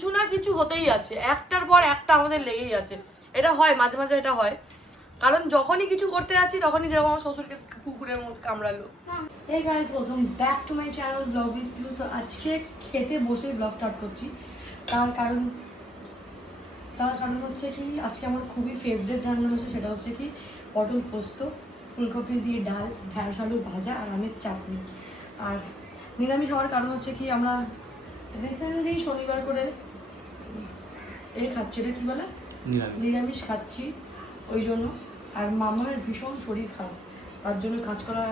কিছু না কিছু হতেই আছে, একটার পর একটা আমাদের লেগেই আছে। এটা হয় মাঝে মাঝে, এটা হয় কারণ যখনই কিছু করতে যাচ্ছি তখনই যেরকম আমার শ্বশুরকে কুকুরের মতো কামড়ালো। Hey guys, welcome back to my channel Vlog with You। তো আজকে খেতে বসে ব্লগ স্টার্ট করছি। তার কারণ হচ্ছে কি আজকে আমার খুবই ফেভারিট রান্না হচ্ছে, সেটা হচ্ছে কি পটল পোস্ত, ফুলকপি দিয়ে ডাল, ঢ্যাঁড়স আলু ভাজা আর আমের চাটনি। আর নিরামিষ হওয়ার কারণ হচ্ছে কি আমরা রিসেন্টলি শনিবার করে খাচ্ছি, এটা কি বলে নিরামিষ খাচ্ছি ওই জন্য। আর মামার ভীষণ শরীর খারাপ, তার জন্য কাঁচকলা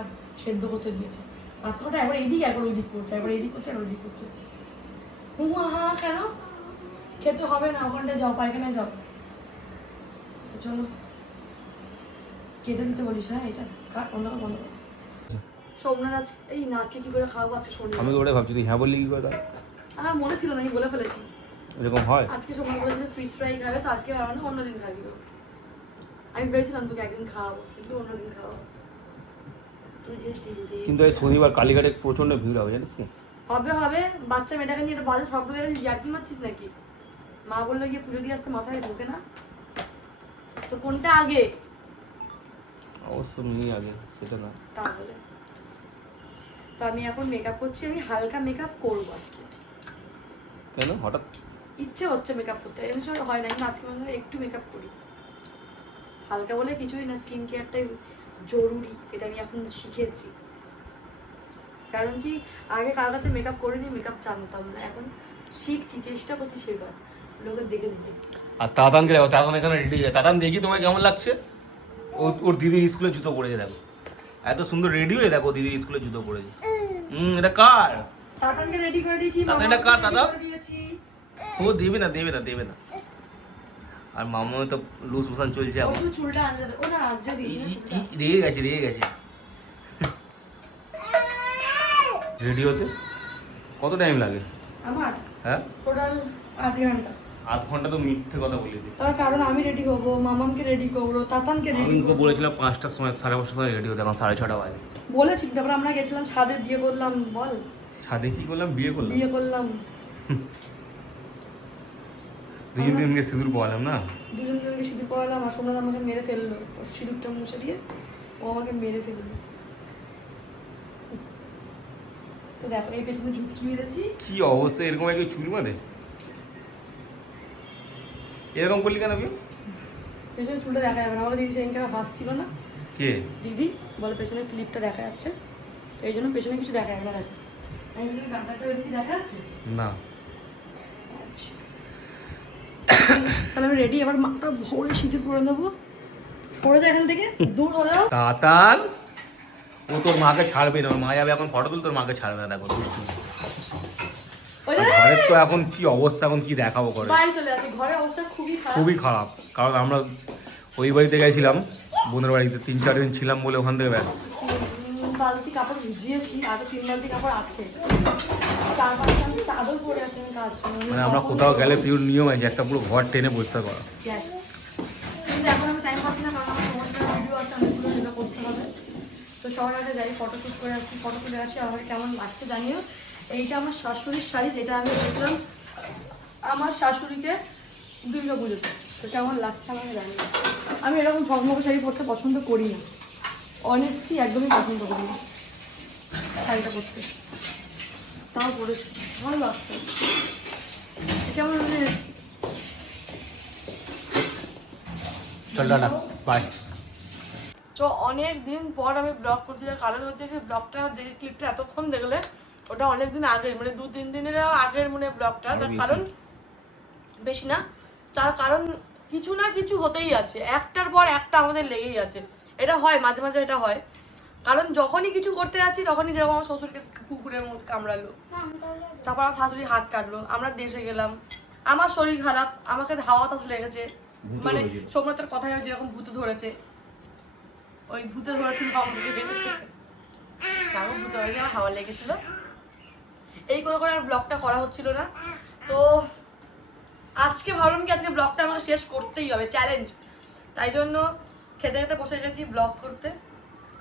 সেদ্ধ করতে দিয়েছে। কাঁচকলাটা একবার এইদিক একবার ওই দিক করছে, একবার এইদিক করছে আর ওই দিক করছে। হা কেন খেতে হবে না, ওখানটায় যাও, পায়খানায় যাও। চলো কেটে দিতে বলিস। হ্যাঁ এটা কাট, বন্ধ কর। সোমনাথ আজ এই নাচে কি করে খাওয়াবো আজকে শনিবার? আমি তো ওটাই ভাবছি, তুই হ্যাঁ বললি কি করে? আমার মনে ছিল না, আমি বলে ফেলেছি। এরকম হয়? আজকে সোমনাথ বলেছিল ফিশ ফ্রাই খাবে, তো আজকে আর না অন্যদিন খাবি। আমি ভেবেছিলাম তোকে একদিন খাওয়াবো, কিন্তু অন্যদিন খাওয়াবো। কিন্তু এই শনিবার কালীঘাটে প্রচন্ড ভিড় হবে, জানিস কি? হবে বাচ্চা মেয়েটাকে নিয়ে একটা বাজে স্বপ্ন দেখেছিস, জার্কি মারছিস নাকি? মা বললো গিয়ে পুজো দিয়ে আসতে, মাথায় ঢোকে না তো কোনটা আগে? অবশ্য মেয়ে আগে, সেটা না তাহলে তো আমি এখন মেকআপ করছি, আমি হালকা মেকআপ করবো আজকে। কেন হঠাৎ ইচ্ছে হচ্ছে মেকআপ করতে, এমনি সময় হয় না, কিন্তু আজকে মনে হয় একটু মেকআপ করি। হালকা বলে কিছুই না, স্কিন কেয়ারটাই জরুরি, এটা আমি এখন শিখেছি। কারণ কি আগে কার কাছে মেকআপ করে দিয়ে মেকআপ জানতাম না, এখন শিখছি, চেষ্টা করছি সেবার লোকের দেখে দিতে। আর তাতানকে দেখো, তাতান এখানে রেডি হয়ে, তাতান দেখি তোমায় কেমন লাগছে? ওর দিদির স্কুলে জুতো পরেছে, দেখো এত সুন্দর রেডি হয়ে, দেখো দিদির স্কুলে জুতো পরেছে। এটা কার? তাতানকে রেডি করে দিয়েছি। তাতান এটা কার দাদা? ও দেবে না। আর মামা তো লুজ মোশন চলছে এখন, চুলটা আনজা দে, ও না আনজা দিয়েছি না, রেগে গেছে। রেডি হতে কত টাইম লাগে আমার? হ্যাঁ টোটাল আধ ঘন্টা। আধ ঘন্টা তো মিথ্যে কথা বলে দিই। তার কারণ আমি রেডি হবো, মামামকে রেডি করবো, তাতানকে রেডি আমি তো করবো। বলেছিলাম 5টার সময়, 5:30টার সময় রেডি হতে, এখন 6:30 বাজে। বলেছি, তারপর আমরা গেছিলাম ছাদে, বিয়ে করলাম। বল ছাদে কি করলাম? বিয়ে করলাম। দুজনকে সিঁদুর পড়ালাম না, দুজনকে সিঁদুর পড়ালাম। আর সোমনাথ আমাকে মেরে ফেললো, ওর সিঁদুরটা মুছে দিয়ে ও আমাকে মেরে ফেললো। তো দেখো এই পেছনে ঝুঁকি মেরেছি। কি অবস্থা, এরকম একটু চুরি মারে, এরকম করলি কেন? পেছনে চুলটা দেখা যাবে না, আমাকে দিদি সেদিনকে হাসছিল না, কে দিদি বলে পেছনে ক্লিপটা দেখা যাচ্ছে, তো এই জন্য পেছনে কিছু দেখা যাবে না। দেখো আমি পেছনে গামলাটা বেরিয়েছি, দেখা যাচ্ছে না? তাহলে আমি রেডি, এবার মাথা ভরে শীতে পরে দেবো। পরে এখান থেকে দূর হয়ে যাও। তাতান ও তোর মাকে ছাড়বে না, ওর মা যাবে এখন ফটো তুল, তোর মাকে ছাড়বে না। দেখো দুষ্টু ঘরের তো এখন কি অবস্থা, এখন কি দেখাবো করে। বাড়ি চলে আসি, ঘরের অবস্থা খুবই খারাপ। কারণ আমরা ওই বাড়িতে গেছিলাম, বোনের বাড়িতে 3-4 দিন ছিলাম বলে ওখান থেকে ব্যাস বালতি কাপড় ভিজিয়েছি, আর 3 বালতি কাপড় আছে, 4-5টা আমি চাদর পরে আছি। আমি কাজ মানে আমরা কোথাও গেলে পিওর নিয়ম আছে একটা পুরো ঘর টেনে পরিষ্কার করা। কিন্তু এখন আমি টাইম পাচ্ছি না, কারণ আমার সমস্ত ভিডিও আছে, অনেকগুলো সেটা করতে হবে। তো শহরে যাই, ফটোশ্যুট করে আসছি, ফটো তুলে আসি। আমাকে কেমন লাগছে জানিও। এইটা আমার শাশুড়ির শাড়ি, যেটা আমি দেখলাম আমার শাশুড়িকে দুর্গা পুজোতে, তো কেমন লাগছে আমাকে জানিও। আমি এরকম ঝকমকে শাড়ি পরতে পছন্দ করি না, অনেস্টি একদমই পছন্দ করি না শাড়িটা পরতে, তাও পরেছি, ভালো লাগছে। কেমন মানে বাই। তো অনেক দিন পর আমি ব্লগ করতে যাই, কারণ হচ্ছে কি ব্লগটা যে ক্লিপটা এতক্ষণ দেখলে ওটা অনেক দিন আগের, মানে 2-3 দিনের আগের মানে ব্লগটা। তার কারণ বেশি না, তার কারণ কিছু না কিছু হতেই আছে, একটার পর একটা আমাদের লেগেই আছে। এটা হয় মাঝে মাঝে, এটা হয় কারণ যখনই কিছু করতে যাচ্ছি তখনই যেরকম আমার শ্বশুরকে কুকুরের মতো কামড়ালো, তারপর আমার শাশুড়ি হাত কাটলো, আমরা দেশে গেলাম, আমার শরীর খারাপ, আমাকে হাওয়া তাস লেগেছে, মানে সোমনাথের কথায় যেরকম ভূতে ধরেছে, ওই ভূতে ধরেছিল তারপর ভূতে হয়ে আমার হাওয়া লেগেছিল। এই করে করে আর ব্লগটা করা হচ্ছিল না। তো আজকে ভাবলাম কি আজকে ব্লগটা আমাকে শেষ করতেই হবে, চ্যালেঞ্জ। তাই জন্য খেতে খেতে বসে গেছি ব্লগ করতে।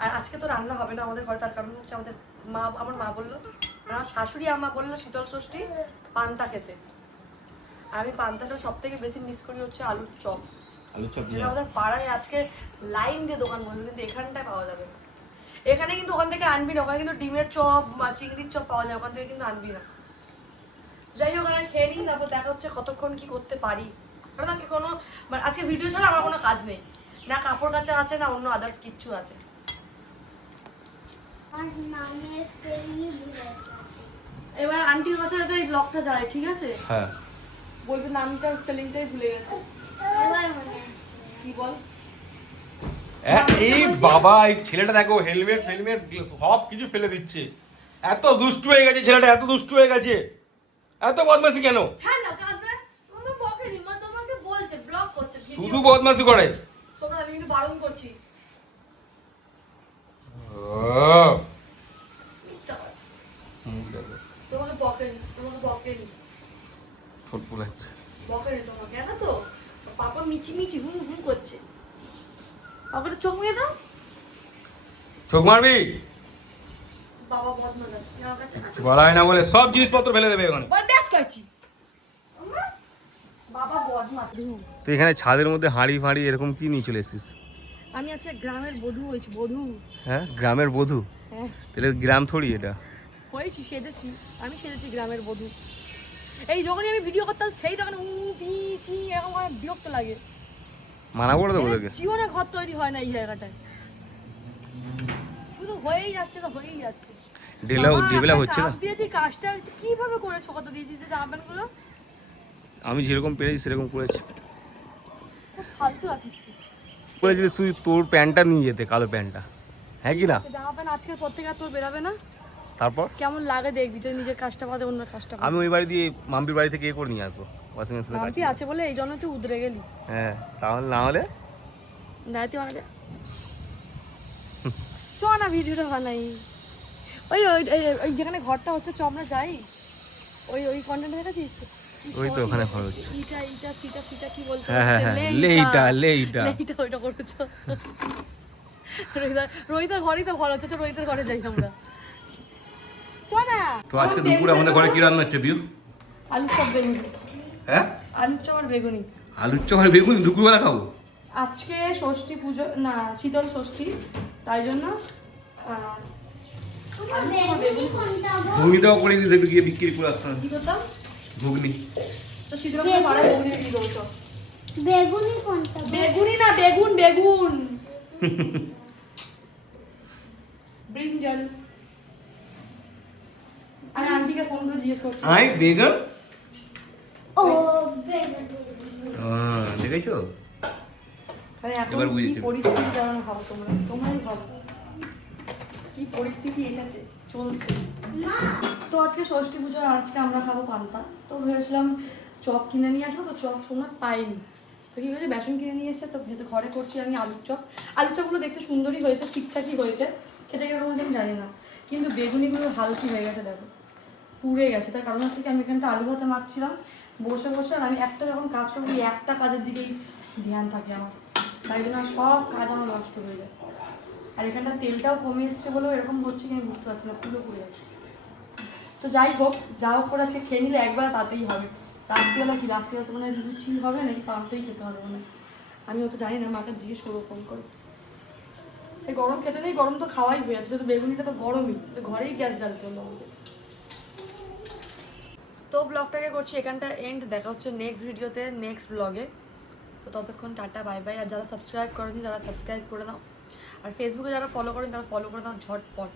আর আজকে তো রান্না হবে না আমাদের ঘরে, তার কারণ হচ্ছে আমার মা বললো, আমার শাশুড়ি আম্মা বললো শীতল ষষ্ঠী পান্তা খেতে। আর আমি পান্তাটা সব থেকে বেশি মিস করি হচ্ছে আলুর চপ, আলুর চপ যেটা আমাদের পাড়ায় আজকে লাইন দিয়ে দোকান বন্ধ, কিন্তু এখানটায় পাওয়া যাবে না। এখানে কিন্তু ওখান থেকে আনবি না, ওখানে কিন্তু ডিমের চপ বা চিংড়ির চপ পাওয়া যায়, ওখান থেকে কিন্তু আনবি না। যাই হোক আমি খেয়ে নিই, তারপর দেখা হচ্ছে কতক্ষণ কি করতে পারি। কারণ আজকে কোনো মানে আজকে ভিডিও ছাড়া আমার কোনো কাজ নেই, না কাপড় কাচা আছে না অন্য আদার্স কিচ্ছু আছে। এবার আন্টির কথা যাতে এই ব্লগটা যায়, ঠিক আছে? হ্যাঁ বলবে নামটা স্পেলিংটাই ভুলে গেছে। কি বল? এই বাবা, এই ছেলেটা দেখো হেলমেট ফেলমেট সব কিছু ফেলে দিচ্ছে। এত দুষ্টু হয়ে গেছে ছেলেটা, এত দুষ্টু হয়ে গেছে, এত বদমাশি কেন? ছাড় না কাঁদবে, তোমাকে বকেনি, মা তোমাকে বলছে ব্লগ করতে, শুধু বদমাশি করে। তোমরা আমি কিন্তু বারণ করছি। তোমাকে বকেনি, তোমাকে বকেনি, ছোট বলাচ্ছে বকেনি তোমাকে, জানো তো? পাপা মিচি মিচি হুম হুম করছে। পাপাটা চোখ মেয়ে দাও, চোখ মারবি? বাবা বদমাশ আছে, আমার কাছে আছে। বলা হয় না বলে সব জিনিসপত্র ফেলে দেবে ওখানে। বল ব্যাস করছি। বাবা বদমাশ। তুই এখানে ছাদের মধ্যে হাঁড়ি ফাঁড়ি এরকম কি নিয়ে চলে এসেছিস? আমি আজকে গ্রামের বধূ হয়েছি, বধূ। হ্যাঁ গ্রামের বধূ? হ্যাঁ তাহলে গ্রাম থোড়ি এটা। হয়েছি, সেজেছি, আমি সেজেছি গ্রামের বধূ। এই যখনই আমি ভিডিও করতাম সেই তখন পিছি এরকম আমার বিরক্ত লাগে। মানা করে দেবো তোকে। জীবনে ঘর তৈরি হয় না এই জায়গাটায়, শুধু হয়েই যাচ্ছে তো হয়েই যাচ্ছে। ডেভেলপ হচ্ছে না। কাজ দিয়েছি, কাজটা কিভাবে করেছো, কত দিয়েছিস যে জামা প্যান্টগুলো? আমি যেরকম পেরেছি সেরকম করেছি। খুব ফালতু আছিস তুই। বলেছি তুই তোর প্যান্টটা নিয়ে যেতে, কালো প্যান্টটা, হ্যাঁ কি না? জামা প্যান্ট আজকের পর থেকে আর তোর বেরাবে না। তারপর কেমন লাগে দেখবি, তুই নিজের কাজটা বাদে অন্য কাজটা আমি ওই বাড়ি দিয়ে মাম্পির বাড়ি থেকে করে নিয়ে আসবো ওয়াশিং মেশিনে। মাম্পি আছে বলে এই জন্য তুই উদরে গেলি। হ্যাঁ তাহলে না হলে দায়িত্ব আমাদের চ না ভিডিওটা বানাই। ওই ওই ওই যেখানে ঘরটা হচ্ছে চ আমরা যাই, ওই ওই কন্টেন্ট দেখাচ্ছিস? ওই তো ওখানে ঘর হচ্ছে। ইটা ইটা সিটা সিটা কি বলতে? হ্যাঁ হ্যাঁ হ্যাঁ, লেইটা লেইটা। লেইটা ওইটা করেছো। রোহিতের ঘরেই তো ঘর হচ্ছে, রোহিতের ঘরে যাই আমরা। চ না। তো আজকে দুপুরে আমাদের ঘরে কি রান্না হচ্ছে বিউ? আলু চপ বেগুনি। হ্যাঁ আলু চপ আর বেগুনি। আলুর চপ আর বেগুন দুপুরবেলা খাবো? আজকে ষষ্ঠী পুজো, না শীতল ষষ্ঠী, তাই জন্য ঘুগনিটাও করে দিস একটু, গিয়ে বিক্রি করে আসতাম। কি করতাম? ঘুগনি তো শীতল পুজো পাড়ায় বেগুনি বিক্রি করবো তো। বেগুনি কোনটা? বেগুনি না বেগুন, বেগুন। ব্রিঞ্জল। আমি আন্টিকে ফোন করে জিজ্ঞেস করছি। আই বেগুন। ও বেগুনি। দেখেছো? আরে এখন এবার কি বুঝেছি। পরিস্থিতি জানো ভাবো তোমরা, তোমরাই ভাবো কি পরিস্থিতি এসেছে চলছে। মা তো আজকে ষষ্ঠী পুজো, আজকে আমরা খাবো পান্তা। তো ভেবেছিলাম চপ কিনে নিয়ে আসবো, তো চপ সোমনাথ পাইনি। তো কি হয়েছে, বেসন কিনে নিয়ে এসেছে, তো ভেতরে ঘরে করছি আমি আলুর চপ। আলুর চপগুলো দেখতে সুন্দরই হয়েছে, ঠিকঠাকই হয়েছে, খেতে কিরকম হয়েছে আমি জানি না, কিন্তু বেগুনিগুলো হালকি হয়ে গেছে, দেখো পুড়ে গেছে। তার কারণ হচ্ছে কি আমি এখানটা আলু ভাতে মাখছিলাম বসে বসে, আর আমি একটা যখন কাজ করবো এই একটা কাজের দিকেই ধ্যান থাকে আমার, তাই জন্য সব কাজ আমার নষ্ট হয়ে যায়। আর এখানটা তেলটাও কমে এসছে বলেও এরকম হচ্ছে কি আমি বুঝতে পারছি না, পুরো পুড়ে যাচ্ছে। তো যাই হোক, যা হোক করে আজকে খেয়ে নিলে একবেলা তাতেই হবে। রাত্রিবেলা কি, রাত্রিবেলা তো মানে লুচি হবে নাকি পান্তাই খেতে হবে মানে, আমি অত জানি না, মাকে জিজ্ঞেস করবো ফোন করে। এই গরম খেতে নেই, গরম তো খাওয়াই হয়ে আছে, তো বেগুনিটা তো গরমই, তো ঘরেই গ্যাস জ্বালতে হলো আমাদের। তো ব্লগটাকে করছি এখানটা এন্ড, দেখা হচ্ছে নেক্সট ভিডিওতে, নেক্সট ব্লগে। তো ততক্ষণ টাটা বাই বাই। আর যারা সাবস্ক্রাইব করেনি তারা সাবস্ক্রাইব করে দাও, আর ফেসবুকে যারা ফলো করেন তারা ফলো করে দাও ঝটপট।